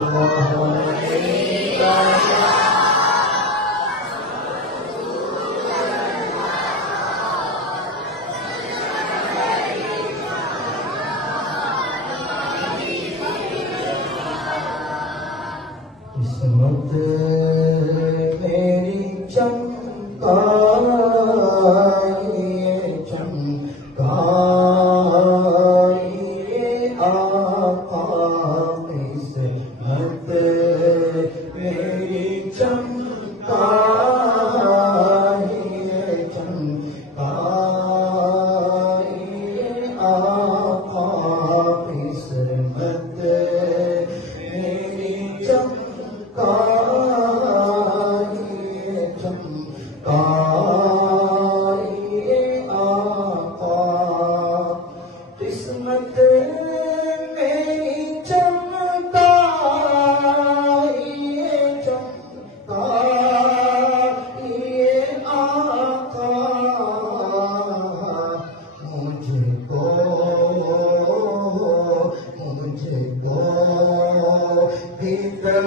قسمت میری چمکائیے چمکائیے آقا، قسمت میری چمکائیے چمکائیے آقا، قسمت میری چمکائیے چمکائیے آقا، قسمت میری چمکائیے چمکائیے آقا، مجھ کو بھیتر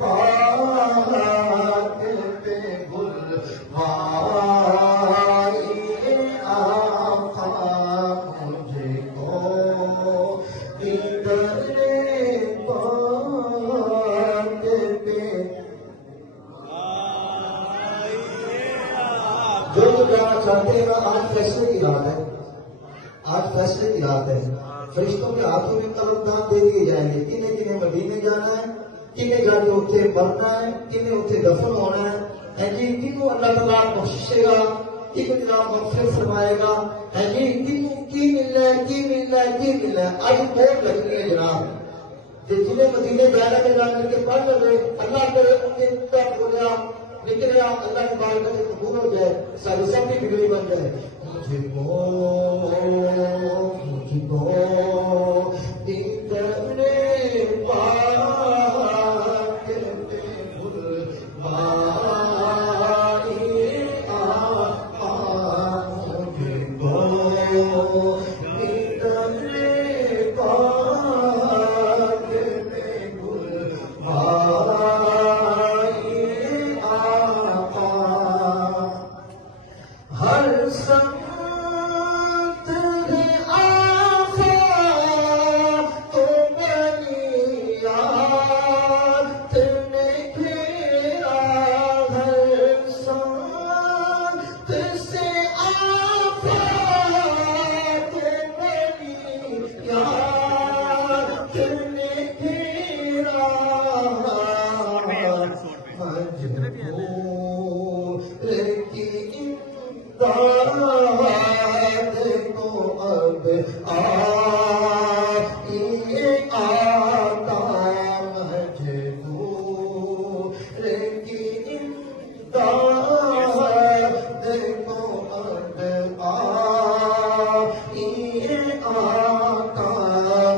پاک پہ بلوائیے آقا، مجھ کو بھیتر پاک پہ جو جانا چاہتے ہیں آج فیصلے کی رات ہے، آج فیصلے کی رات ہے۔ فرشتوں کے ہاتھوں میں قلمدان دے دیے جائیں گے، کنہیں کنہیں مدینے جانا ہے، کنہیں جا کے اتنے مرنا ہے، کنہیں اتنے دفن ہونا ہے جی، کنوں اللہ تعالیٰ بخشے گا، ایک جناب مغفرت فرمائے گا جی، کنوں کی ملنا ہے، کی ملنا ہے، کی ملنا ہے۔ آج بہت لگنی ہے جناب، جنہیں مدینے جانا کے جان کے پڑھ لگے، اللہ کرے ان کے تک ہو گیا نکلے، اللہ کی بارگاہ سے قبول ہو جائے، ساری سب کی بگڑی بن جائے۔ مجھ کو بھیتر پاک پہ بلوائیے آقا، مجھ کو بھیتر پاک پہ بلوائیے آقا، ہر سمت ہے آقا تو میری یاد نے گھیرا، ہر سمت سے آقا تو میری یاد نے گھیرا، مجبور کی امداد کو اب آئیے آقا، مجبور کی امداد کو اب آئیے آقا،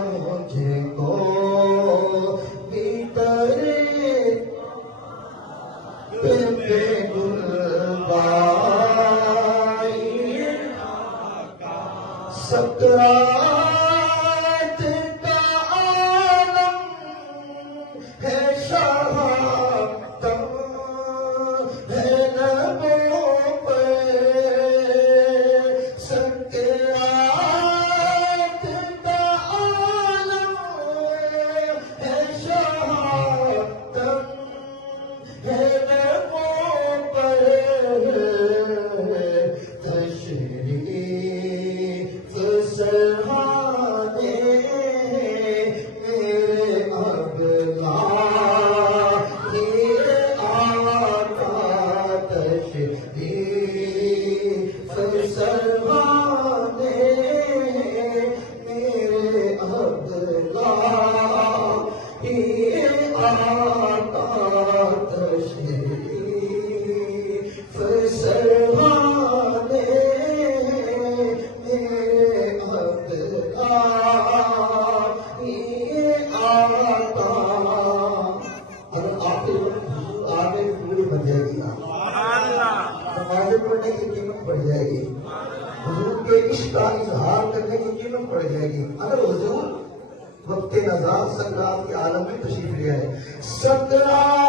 مجھ کو بھیتر پہ بلوائیے سکرات کا عالم ہے شہادت ہے لبوں پہ، سکرات کا عالم ہے شہادت ہے لبوں پر، تشریف سرحانے میرے اگلا ہی آقا، تشریف سرحانے میرے اگلا ہی آقا، تشریف سرحانے میرے اگلا ہی آقا۔ اگر آگے پوری بن جائے گی نا، نمازیں پڑھنے کی قیمت بڑھ جائے گی، حضور کے عشق کا اظہار کرنے کی قیمت بڑھ جائے گی۔ اگر حضور وقت عذاب سکرات کے عالم میں تشریف لے آئے. 17